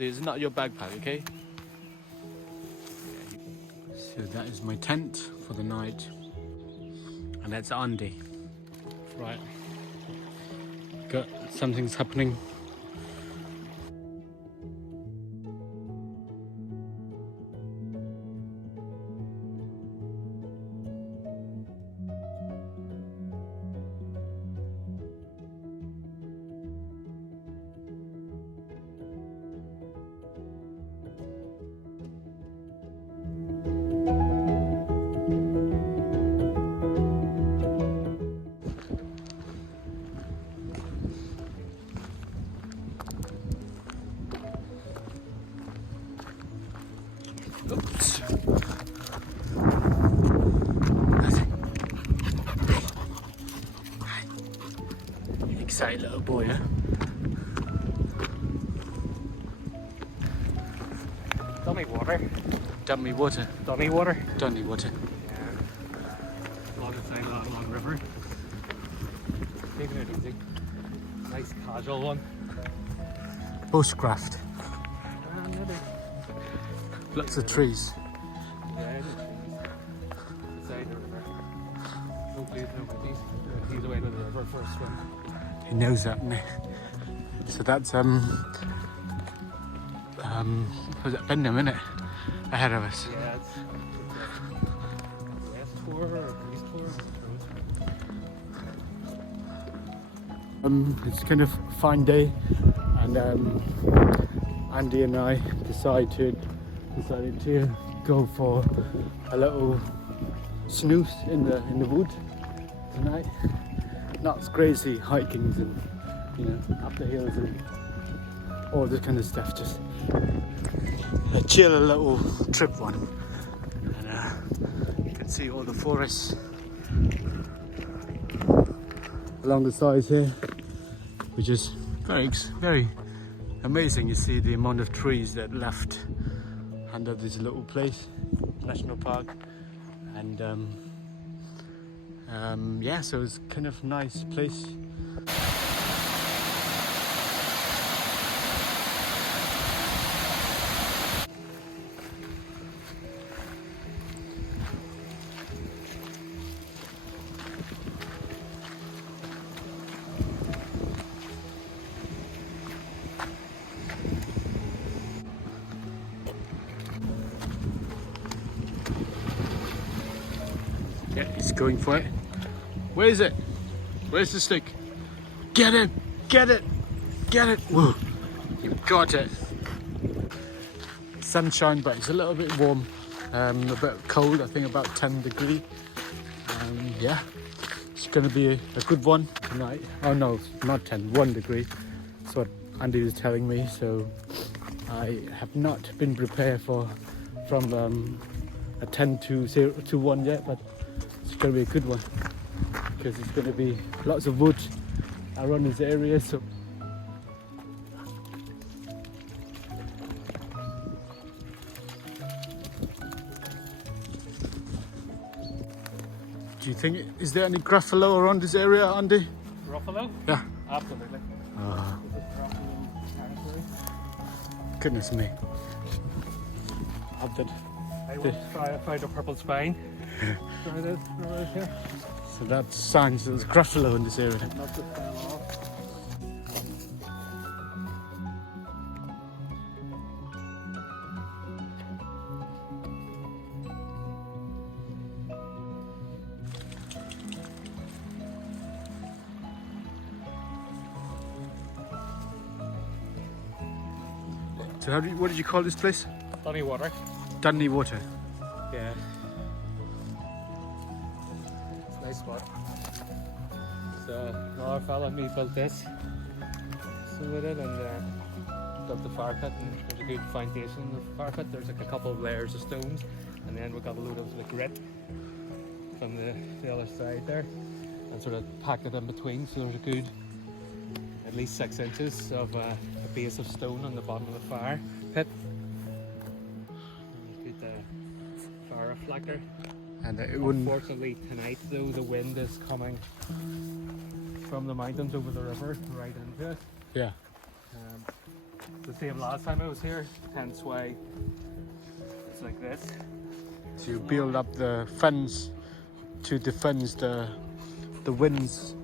It's not your backpack, okay? So that is my tent for the night. And that's Andy. Right. Got something's happening. Oops. Excited little boy, huh? Dunnywater. Dunnywater. Dunnywater. Dunnywater. Yeah. Along the side of that long river. Taking it easy. Nice casual one. Bushcraft. Maybe. Lots of trees. Yeah, the trees. The side of the river. No place, no booties. He's away to the river for a swim. He knows that, doesn't he? So that's was it Bendham, isn't it? Ahead of us. Yeah, it's west tour or east tour. It's kind of a fine day, and Andy and I decided to go for a little snooze in the wood tonight. Not crazy hikings and, you know, up the hills and all this kind of stuff. Just a chill little trip one, and you can see all the forests along the sides here, which is very amazing. You see the amount of trees that left under this little place, national park, and yeah, so it's kind of nice place. Yeah, he's going for it. Where is it? Where's the stick? Get it! Get it! Get it! Whoa! You got it! Sunshine, but it's a little bit warm. A bit cold, I think about 10 degrees. Yeah, it's gonna be a good one tonight. Oh no, not 10, 1 degree. That's what Andy was telling me. So I have not been prepared from a 10 to 1 yet, but it's gonna be a good one because it's gonna be lots of wood around this area. So do you think, is there any gruffalo around this area, Andy? Ruffalo? Yeah. Absolutely. Goodness me. I've done. I will try to find a purple spine. Try this right here. So that signs there's gruffalo in this area. Not just fell off. So what did you call this place? Dunnywater. Dunnywater. Yeah. It's a nice spot. So another fella me built this. So with it and built the fire pit, and there's a good foundation of the fire pit. There's like a couple of layers of stones, and then we got a load of like grit from the other side there, and sort of packed it in between. So there's a good at least 6 inches of a base of stone on the bottom of the fire pit. Good fire reflector. And it wouldn't. Unfortunately tonight though the wind is coming from the mountains over the river right into it. Yeah. the same last time I was here, hence why it's like this. So you build up the fence to defend the winds,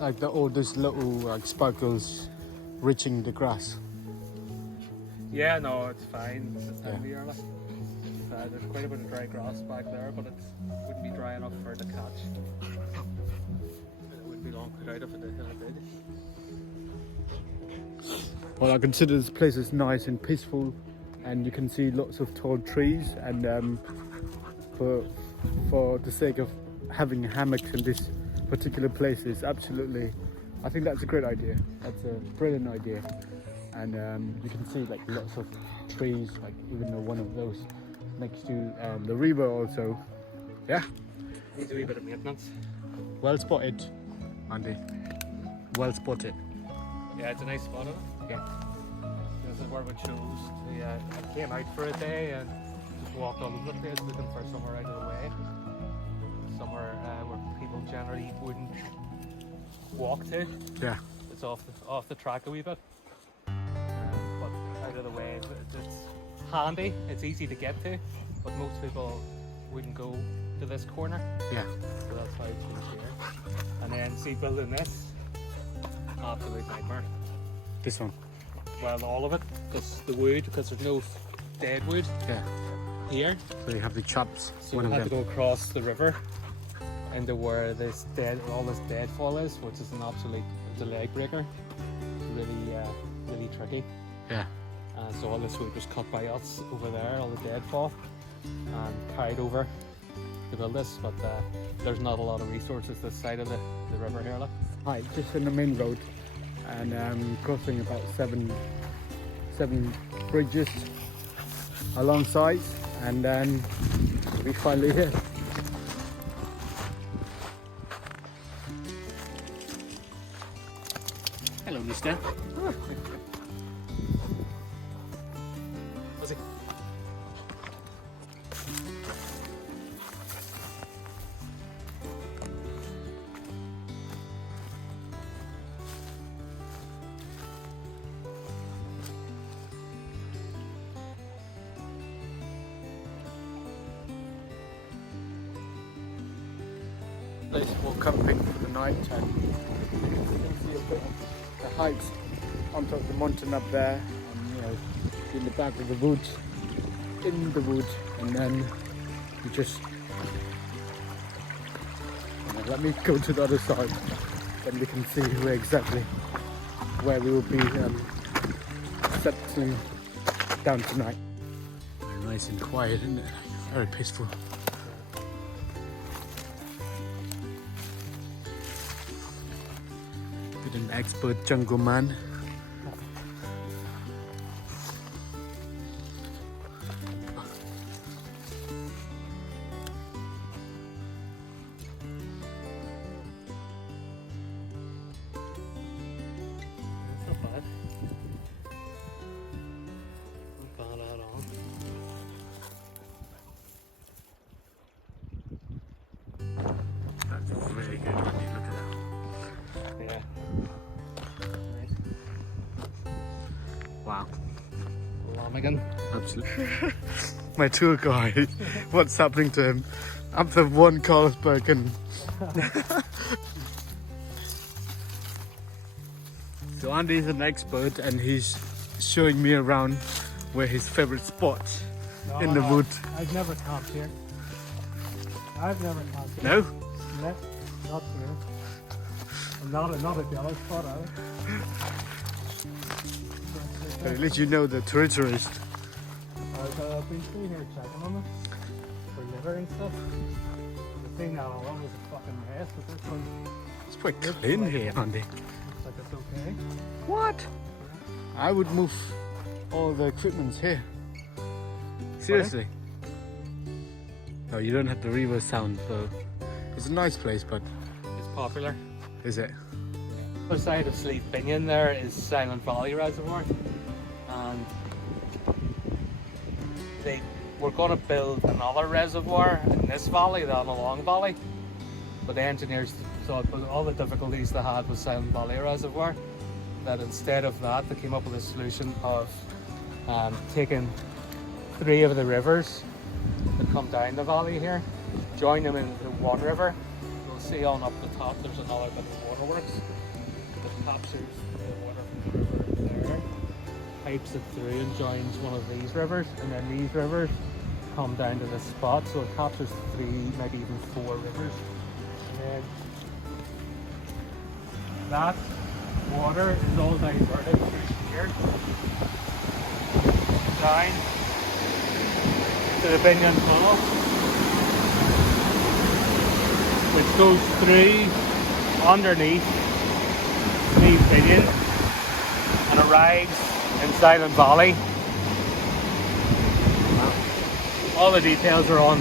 like all those little like sparkles reaching the grass. Yeah, no, it's fine. It's this time of year. Like. There's quite a bit of dry grass back there, but it wouldn't be dry enough for it to catch. It wouldn't be long put out if it did. Well, I consider this place is nice and peaceful, and you can see lots of tall trees. And for the sake of having hammocks in this particular place is absolutely, I think that's a great idea. That's a brilliant idea. And you can see like lots of trees, like even though one of those next to the river also. Yeah. Needs a wee bit of maintenance. Well spotted, Andy. Well spotted. Yeah, it's a nice spot, isn't it? Yeah. This is where we chose. I came out for a day and just walked all over the place looking for somewhere out of the way. Somewhere where people generally wouldn't walk to. Yeah. It's off the track a wee bit. But out of the way, it's handy, it's easy to get to, but most people wouldn't go to this corner. Yeah. So that's why I chose here. And then see, building this, absolute nightmare. This one. Well, all of it, because the wood, because there's no dead wood. Yeah. Here. So you have the chops. So we had to go across the river into where all this deadfall is, which is an absolute, it's a leg breaker. It's really tricky. Yeah. So all this wood was cut by us over there, all the deadfall, and carried over to build this. But there's not a lot of resources this side of the river here. Look. Right, just in the main road, and crossing about seven bridges alongside, and then we finally here. Hello, mister. Was it? Let's walk camping for the night, and you can see a bit of the heights on top of the mountain up there, and you know, in the back of the woods, and then you just let me go to the other side, then we can see where we will be settling down tonight. Very nice and quiet, isn't it? Very peaceful. With an expert jungle man. Not bad. Not bad at all. That's really good when you look at that. Yeah. Wow. Lamigan. Absolutely. My tour guide, what's happening to him? After one Carlsberg and... So Andy's an expert and he's showing me around where his favorite spot in the wood. I've never camped here. I've never camped here. No? No, not here. I'm not a jealous spot either. But at least you know the territories. I've been through here checking on it for liver and stuff. The thing now along was a fucking mess, but this one It's quite clean here, Andy. looks like it's okay. What? I would move all the equipment here. Seriously. No, you don't have the river sound, so it's a nice place, but It's popular. is it? The other side of Sleep Binion there is Silent Valley Reservoir, and they were going to build another reservoir in this valley, the Long Valley, but the engineers thought with all the difficulties they had with Silent Valley Reservoir that instead of that, they came up with a solution of taking 3 of the rivers that come down the valley here, join them into one river. You'll see on up the top there's another bit of waterworks that captures the water from the river there, pipes it through and joins one of these rivers, and then these rivers come down to this spot, so it captures 3, maybe even 4 rivers. And then that water is all diverted through here down to the Binion Tunnel, which goes through underneath Leave Binion and arrives in Silent Valley. All the details are on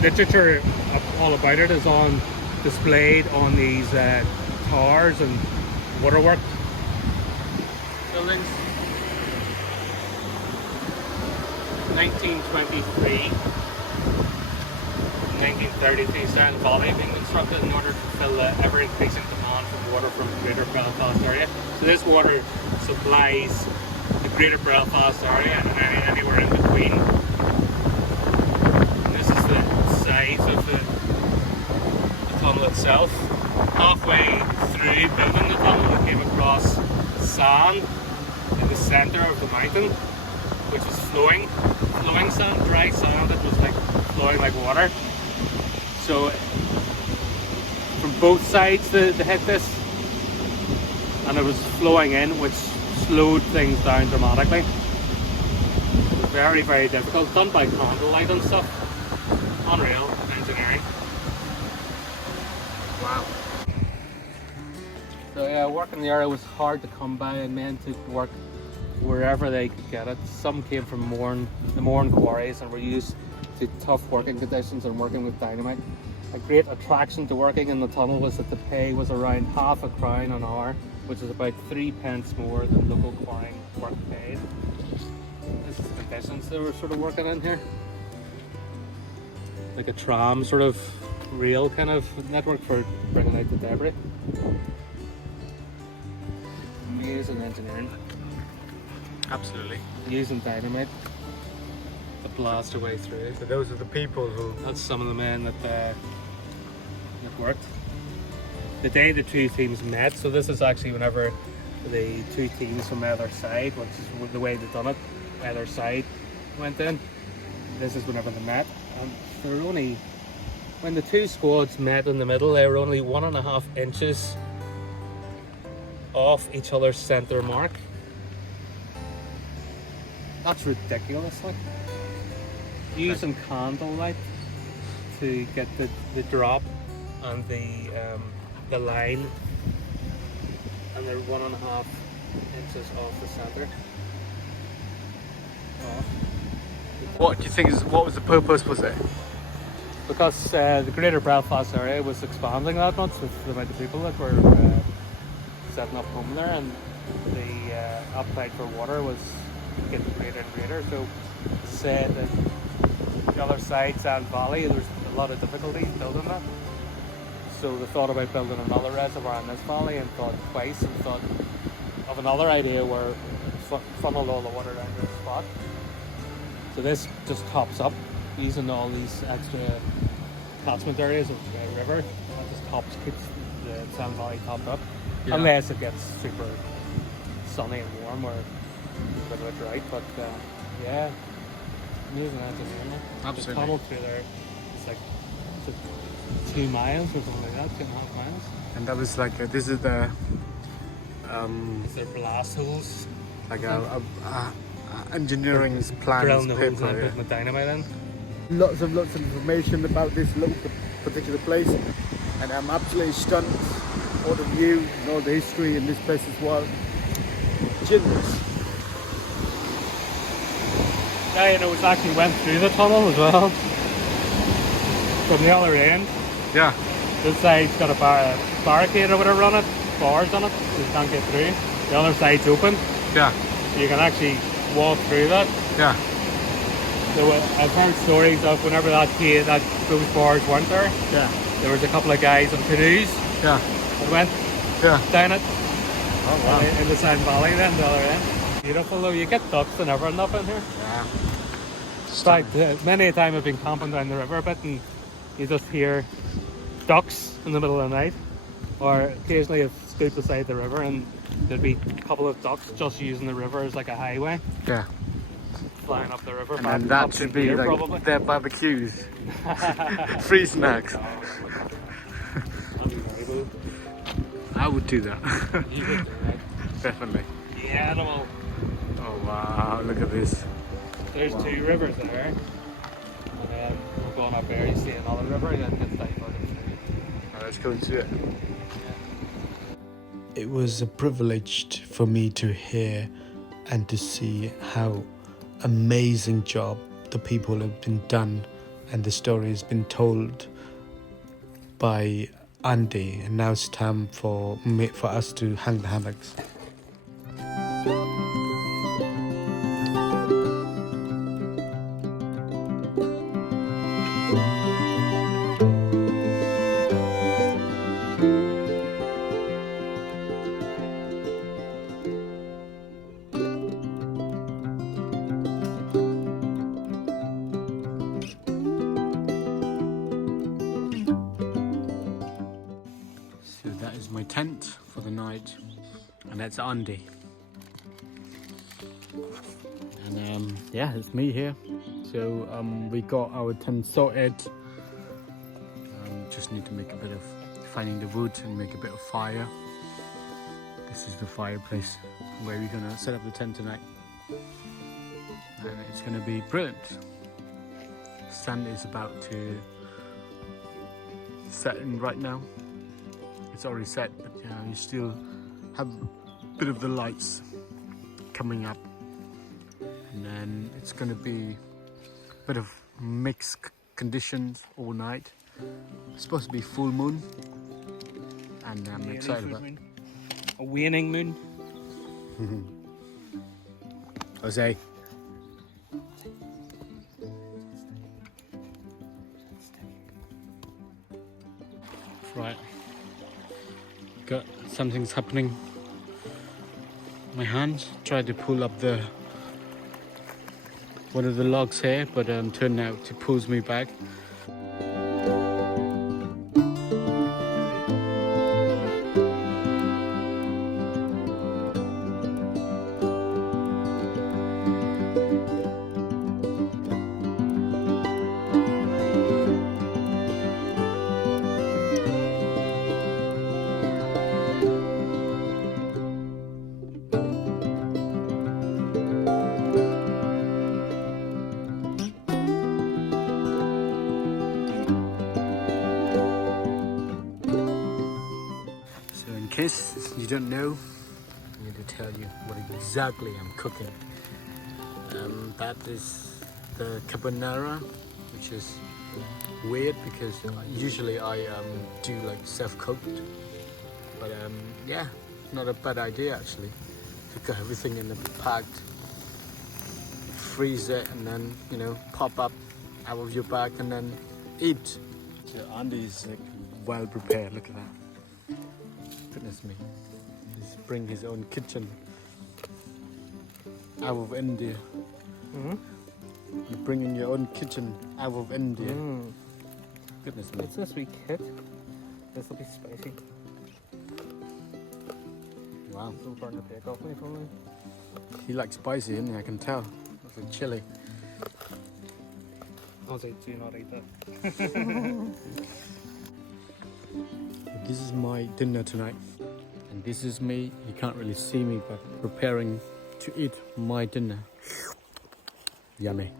literature, all about it is on displayed on these towers and waterwork buildings. 1923, 1932, Silent Valley being constructed in order to fill the ever-increasing demand for water from the Greater Belfast area. So this water supplies the Greater Belfast area and anywhere in between. And this is the size of the tunnel itself. Halfway through building the tunnel, we came across sand in the centre of the mountain, which was flowing sand, dry sand that was like flowing like water. So from both sides they hit this, and it was flowing in, which slowed things down dramatically. It was very, very difficult, done by candlelight and stuff. Unreal engineering. Wow. So yeah, work in the area was hard to come by, and men took work wherever they could get it. Some came from the Mourne quarries and were used to tough working conditions and working with dynamite. A great attraction to working in the tunnel was that the pay was around £0.50 an hour, which is about 3 pence more than local quarrying work paid. This is the conditions they were sort of working in here. Like a tram sort of rail kind of network for bringing out the debris. Amazing engineering. Absolutely. Using dynamite to blast their way through. So those are the people who... That's some of the men that worked. The day the two teams met, so this is actually whenever the two teams from either side, which is the way they've done it, either side went in. This is whenever they met. And they were only, when the two squads met in the middle, they were only 1.5 inches off each other's centre mark. That's ridiculous, like. Using candlelight to get the drop and the line, and they're 1.5 inches off the centre. What do you think what was the purpose, was it? Because the Greater Belfast area was expanding that much with the amount of people that were setting up home there, and the appetite for water was getting greater and greater. So it said that the other side, Sand Valley, there was a lot of difficulties building that. So they thought about building another reservoir in this valley, and thought twice, and thought of another idea where funneled all the water down this spot. So this just tops up using all these extra catchment areas of the river. That just keeps the Sand Valley topped up, unless it gets super sunny and warm or a bit of a drought. But yeah, amazing engineering. Absolutely. The tunnel through there, it's like 2 miles or something like that, 2.5 miles. And that was like this is the Is there blast holes? like a engineering plans Drilling the holes and paper. then putting the dynamite in. Lots of information about this little particular place, and I'm absolutely stunned. All the view and all the history in this place as well. Genius. Yeah, you know, it actually went through the tunnel as well. From the other end. Yeah. This side's got a barricade or whatever on it, bars on it, so you can't get through. The other side's open. Yeah. You can actually walk through that. Yeah. So I've heard stories of whenever those bars weren't there. Yeah. There was a couple of guys on canoes Yeah. that went down it. Oh in the Sound Valley then, the other end. Beautiful though, you get ducks and everything up in here. Yeah. In fact, many a time I've been camping down the river a bit and you just hear ducks in the middle of the night, or occasionally I've stood beside the river and there'd be a couple of ducks just using the river as like a highway, Yeah. flying up the river. And then that should be here, like probably. their barbecues. Free snacks. I would do that. You would, right? Definitely. The animal. Oh wow, look at this. There's two rivers there. And then we're going up there, you see another river, and then it gets diverted through. Let's go into it. It was a privilege for me to hear and to see how amazing job the people have been done and the story has been told by Andy, and now it's time for us to hang the hammocks. So that is my tent for the night, and that's Andy. And yeah, it's me here. So we got our tent sorted. Just need to make a bit of finding the wood and make a bit of fire. This is the fireplace where we're gonna set up the tent tonight, and it's gonna be brilliant. Sun is about to set in right now. It's already set, but you still have a bit of the lights coming up, and then it's going to be a bit of mixed conditions all night. It's supposed to be full moon, and I'm excited about it. A waning moon. Jose. Right. Got something's happening. My hand tried to pull up one of the logs here, but turned out it pulls me back. In case you don't know, I need to tell you what exactly I'm cooking. That is the carbonara, which is weird because usually I do like self-cooked, but yeah, not a bad idea actually. To got everything in the packed, freeze it, and then pop up out of your bag and then eat. So Andy's like well prepared. Look at that. Goodness me, he's bring his own kitchen out of India. Mm-hmm. You're bringing your own kitchen out of India. Goodness me. What's this wee kit? This will be spicy. Wow. Don't burn the pig off me probably. He likes spicy, isn't he? I can tell. It's like chili. I'll say do not eat that. This is my dinner tonight. And this is me, you can't really see me, but preparing to eat my dinner. Yummy.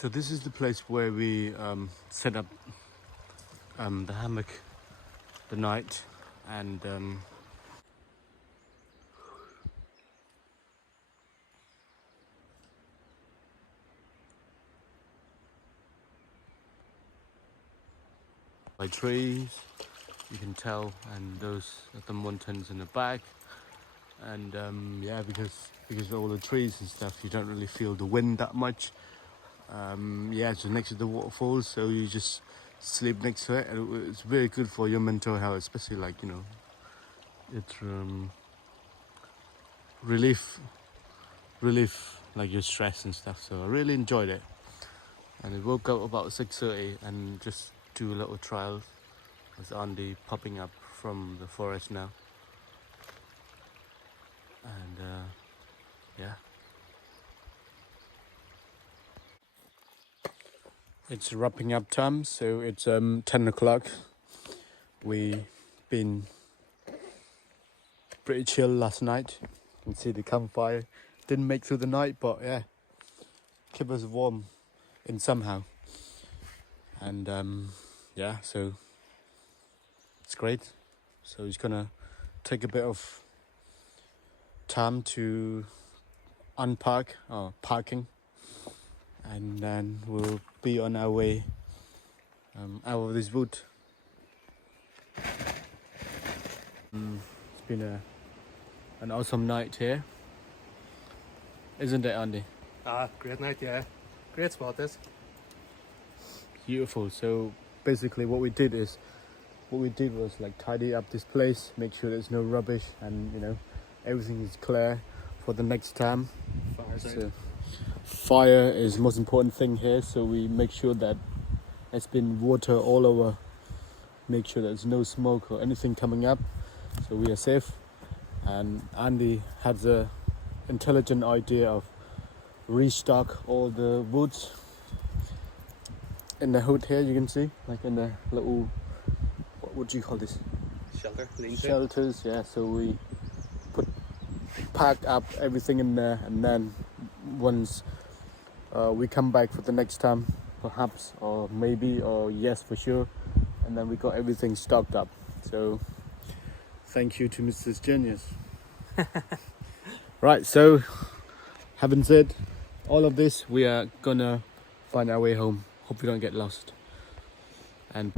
So this is the place where we set up the hammock the night, and by trees, you can tell, and those are the mountains in the back. And yeah, because of all the trees and stuff, you don't really feel the wind that much. Yeah, it's next to the waterfalls, so you just sleep next to it, and it's very good for your mental health, especially like, you know, it's relief like your stress and stuff. So I really enjoyed it, and I woke up about 6:30 and just do a little trial. There's Andy popping up from the forest now, and yeah, it's wrapping up time, so it's 10 o'clock. We been pretty chill last night. You can see the campfire didn't make through the night, but yeah, keep us warm in somehow. And yeah, so it's great. So he's gonna take a bit of time to unpack or parking, and then we'll be on our way out of this wood. It's been an awesome night here, isn't it, Andy? Great night, yeah. Great spot this. Beautiful. So basically what we did was like tidy up this place, make sure there's no rubbish, and you know, everything is clear for the next time. So fire is the most important thing here, so we make sure that there's been water all over, make sure there's no smoke or anything coming up, so we are safe. And Andy had the intelligent idea of restock all the woods in the hood here. You can see, like in the little, what do you call this? Shelter. Shelters, yeah. So we pack up everything in there, and then once we come back for the next time, perhaps, or maybe, or yes for sure, and then we got everything stocked up. So thank you to Mrs. Genius. Right, so having said all of this, we are gonna find our way home. Hope we don't get lost. And